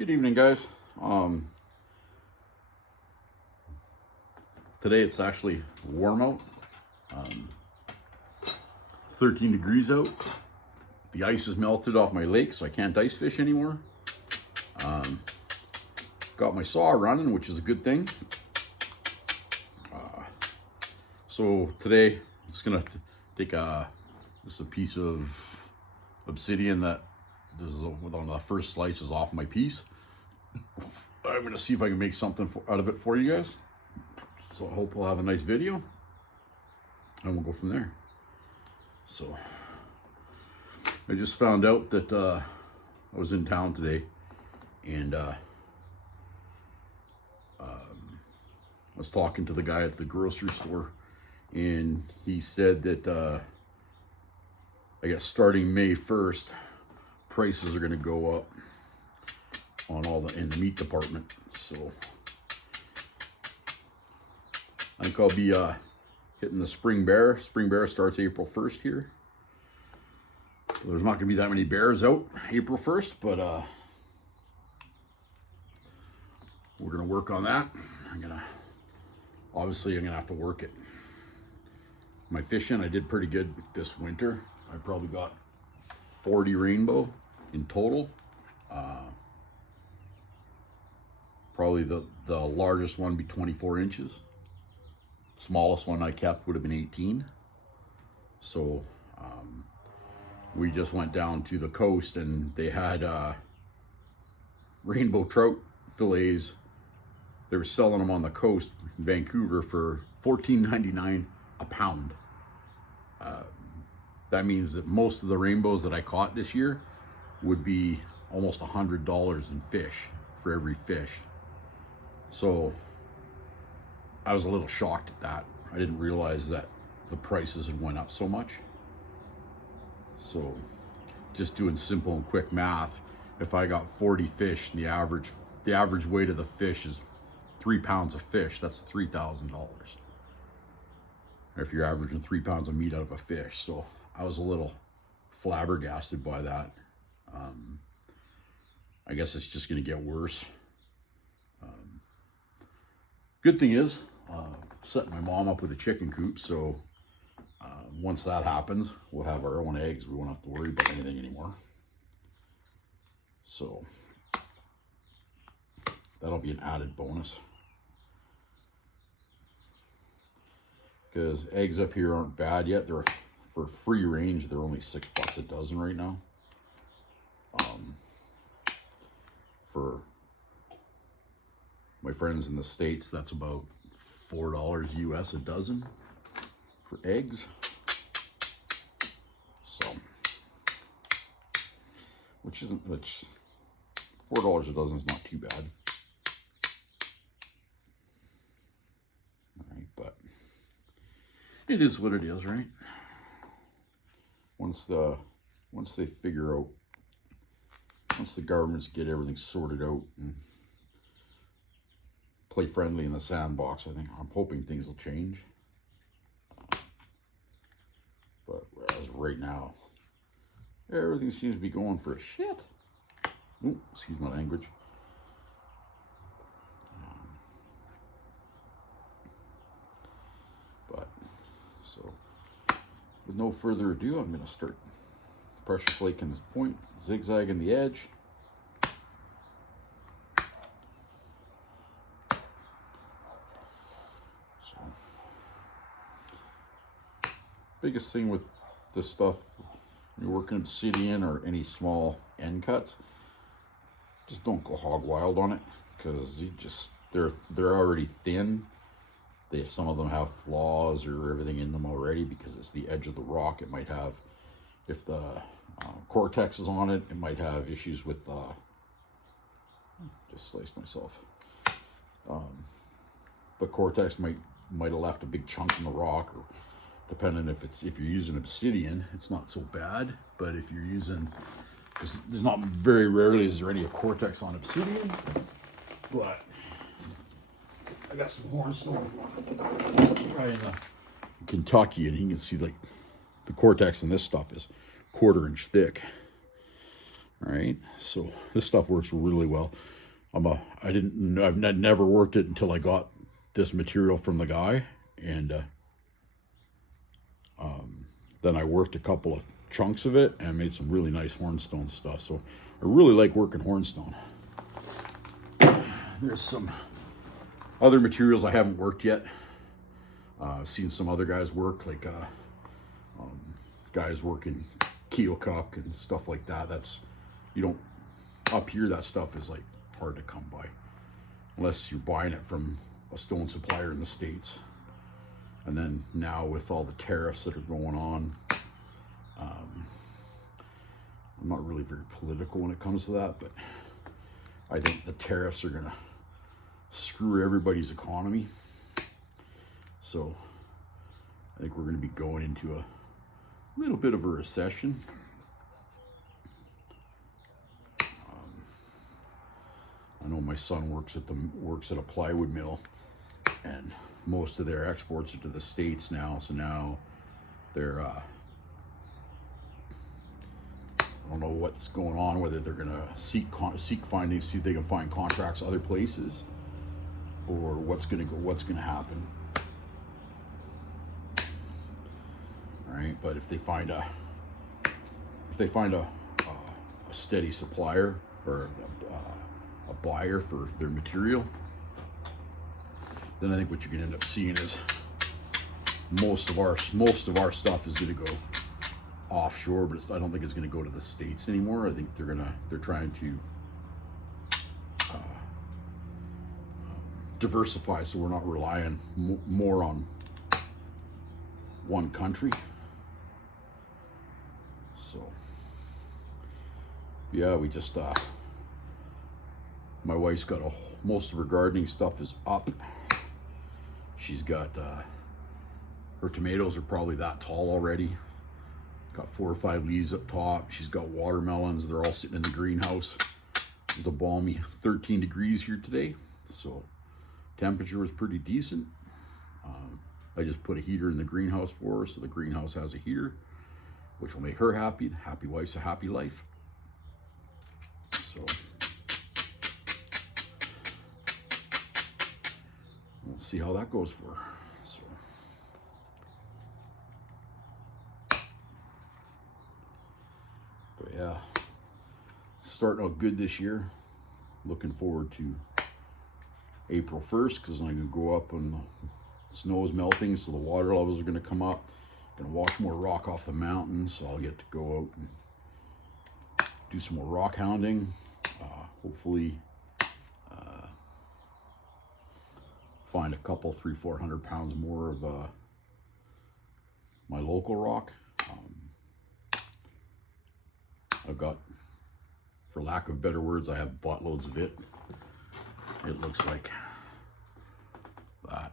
Good evening, guys. Today it's actually warm out. It's 13 degrees out. The ice has melted off my lake, so I can't ice fish anymore. Got my saw running, which is a good thing. So today it's gonna take just a piece of obsidian that this is one of the first slices off my piece. I'm gonna see if I can make something out of it for you guys. So I hope we'll have a nice video and we'll go from there. So I just found out that I was in town today, and I was talking to the guy at the grocery store, and he said that I guess starting May 1st, prices are going to go up on in the meat department. So I think I'll be hitting the spring bear. Spring bear starts April 1st here. So there's not going to be that many bears out April 1st, but we're going to work on that. Obviously I'm going to have to work it. My fishing, I did pretty good this winter. I probably got 40 rainbow in total. Probably the largest one be 24 inches. Smallest one I kept would have been 18. So we just went down to the coast and they had rainbow trout fillets. They were selling them on the coast in Vancouver for $14.99 a pound. That means that most of the rainbows that I caught this year would be almost $100 in fish for every fish. So I was a little shocked at that. I didn't realize that the prices had went up so much. So just doing simple and quick math, if I got 40 fish and the average weight of the fish is 3 pounds of fish, that's $3,000. If you're averaging 3 pounds of meat out of a fish. So I was a little flabbergasted by that. I guess it's just going to get worse. Good thing is, set my mom up with a chicken coop, so once that happens, we'll have our own eggs. We won't have to worry about anything anymore. So that'll be an added bonus. Because eggs up here aren't bad yet. They're for free range, they're only $6 a dozen right now. For my friends in the States, that's about $4 US a dozen for eggs. So, which $4 a dozen is not too bad. All right, but it is what it is, right? Once they figure out, once the governments get everything sorted out and play friendly in the sandbox, I'm hoping things will change. But as of right now, everything seems to be going for a shit. Ooh, excuse my language. So with no further ado, I'm going to start pressure flaking this point, zigzagging the edge. So, biggest thing with this stuff, when you're working obsidian or any small end cuts, just don't go hog wild on it, because they're already thin. Some of them have flaws or everything in them already because it's the edge of the rock. It might have, if the cortex is on it, it might have issues with, just sliced myself. The cortex might have left a big chunk in the rock, or depending if you're using obsidian, it's not so bad. But if you're using, there's not very rarely is there any cortex on obsidian, but I got some hornstone right in Kentucky, and you can see like the cortex in this stuff is 1/4 inch thick. All right, so this stuff works really well. I've never worked it until I got this material from the guy, and then I worked a couple of chunks of it and made some really nice hornstone stuff. So I really like working hornstone. There's some other materials I haven't worked yet. I've seen some other guys work, like guys working keokuk and stuff like that. You don't, up here, that stuff is like hard to come by unless you're buying it from a stone supplier in the States. And then now with all the tariffs that are going on, I'm not really very political when it comes to that, but I think the tariffs are gonna screw everybody's economy. So I think we're gonna be going into a little bit of a recession. I know my son works at a plywood mill, and most of their exports are to the States now. So now they're I don't know what's going on, whether they're gonna see if they can find contracts other places, or what's gonna happen. All right, but if they find a steady supplier or a buyer for their material, then I think what you're gonna end up seeing is most of our stuff is gonna go offshore, but I don't think it's gonna go to the States anymore. I think they're trying to diversify, so we're not relying more on one country. So yeah, we just my wife's got most of her gardening stuff is up. She's got her tomatoes are probably that tall already. Got 4 or 5 leaves up top. She's got watermelons. They're all sitting in the greenhouse. It's a balmy 13 degrees here today, so temperature was pretty decent. I just put a heater in the greenhouse for her, so the greenhouse has a heater, which will make her happy. Happy wife's a happy life. So we'll see how that goes for her. So but yeah, starting out good this year. Looking forward to April 1st, because I'm going to go up and the snow is melting, so the water levels are going to come up. Going to wash more rock off the mountain, so I'll get to go out and do some more rock hounding. Hopefully find a couple 300-400 pounds more of my local rock. I've got, for lack of better words, I have buttloads of it. It looks like that.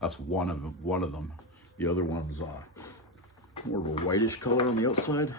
That's one of them. The other one's more of a whitish color on the outside.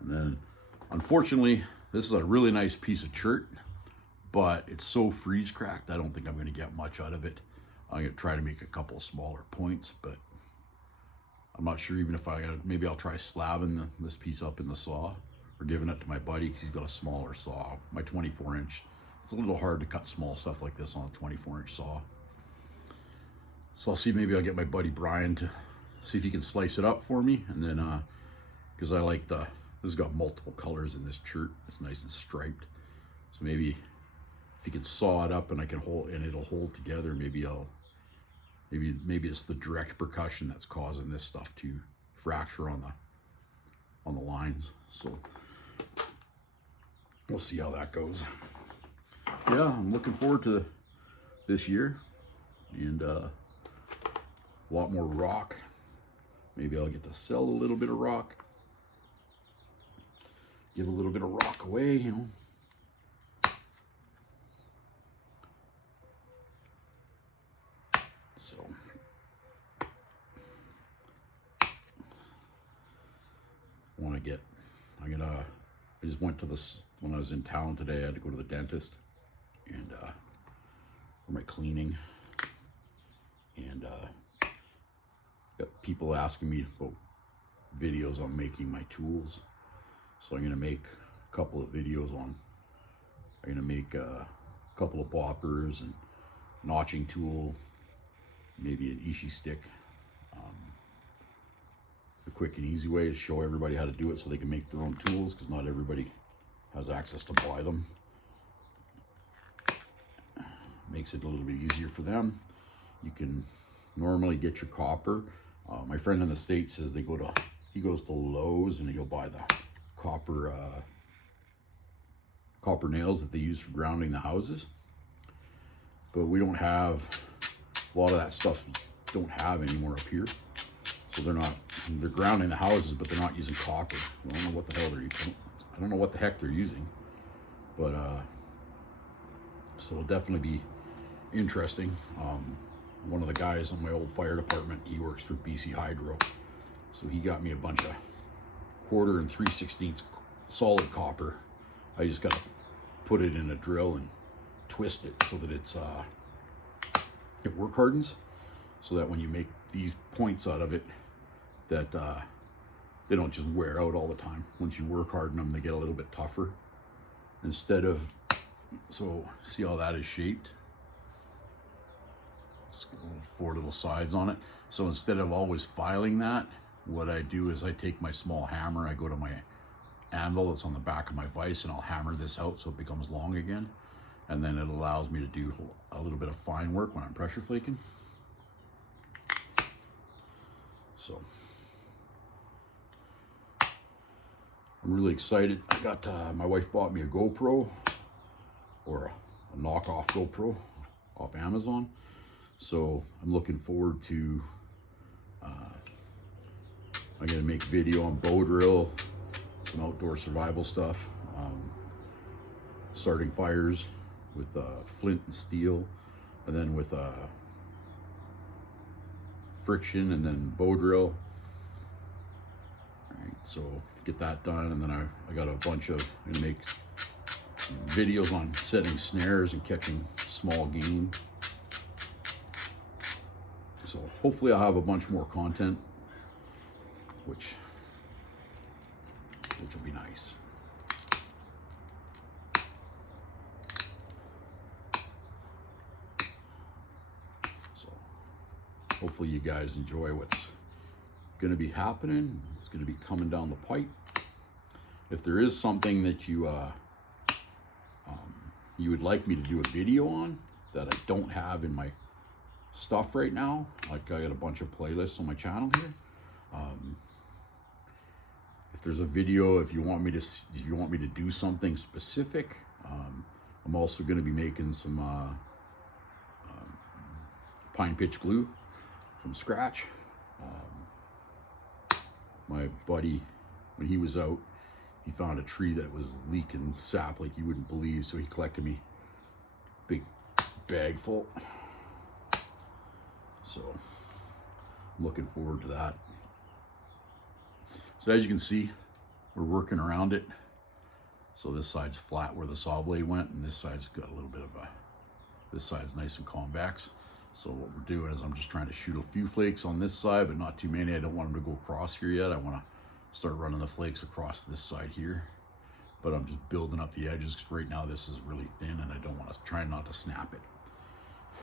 And then, unfortunately, this is a really nice piece of chert, but it's so freeze cracked, I don't think I'm going to get much out of it. I'm going to try to make a couple of smaller points, but I'm not sure even if maybe I'll try slabbing this piece up in the saw, or giving it to my buddy because he's got a smaller saw. My 24-inch, it's a little hard to cut small stuff like this on a 24-inch saw. So I'll see, maybe I'll get my buddy Brian to see if he can slice it up for me, and then because I like this has got multiple colors in this chert. It's nice and striped. So maybe if he can saw it up and I can it'll hold together, maybe it's the direct percussion that's causing this stuff to fracture on the lines. So we'll see how that goes. Yeah, I'm looking forward to this year, and a lot more rock. Maybe I'll get to sell a little bit of rock, give a little bit of rock away, you know. So I just went to when I was in town today. I had to go to the dentist and for my cleaning, and got people asking me about videos on making my tools. So I'm gonna make a couple of videos on, I'm gonna make a couple of boppers and notching tool, maybe an ishi stick. The quick and easy way is show everybody how to do it so they can make their own tools, because not everybody has access to buy them. Makes it a little bit easier for them. You can normally get your copper. My friend in the States says he goes to Lowe's and he'll buy the copper nails that they use for grounding the houses. But we don't have, a lot of that stuff don't have anymore up here. So they're grounding the houses, but they're not using copper. I don't know what the hell they're using. I don't know what the heck they're using. But, so it'll definitely be interesting. One of the guys in my old fire department, he works for BC Hydro. So he got me a bunch of 1/4 and 3/16 solid copper. I just gotta put it in a drill and twist it so that it work hardens, so that when you make these points out of it, that they don't just wear out all the time. Once you work harden them, they get a little bit tougher. Instead of, so see how that is shaped? It's got 4 little sides on it. So instead of always filing that, what I do is I take my small hammer, I go to my anvil that's on the back of my vise, and I'll hammer this out so it becomes long again. And then it allows me to do a little bit of fine work when I'm pressure flaking. So I'm really excited. I got, my wife bought me a GoPro, or a knockoff GoPro off Amazon. So I'm looking forward to, I'm gonna make video on bow drill, some outdoor survival stuff, starting fires with flint and steel, and then with friction, and then bow drill. All right, so get that done, and then I got a bunch of, I'm gonna make videos on setting snares and catching small game. So hopefully I'll have a bunch more content, which will be nice. So hopefully you guys enjoy what's going to be happening. It's going to be coming down the pipe. If there is something that you would like me to do a video on that I don't have in my stuff right now, like I got a bunch of playlists on my channel here. If there's a video, if you want me to do something specific, I'm also going to be making some pine pitch glue from scratch. My buddy, when he was out, he found a tree that was leaking sap like you wouldn't believe, so he collected me a big bag full. So I'm looking forward to that. So as you can see, we're working around it. So this side's flat where the saw blade went, and this side's got a little bit of this side's nice and convex. So what we're doing is I'm just trying to shoot a few flakes on this side, but not too many. I don't want them to go across here yet. I want to start running the flakes across this side here. But I'm just building up the edges, because right now this is really thin and I don't want to, try not to snap it.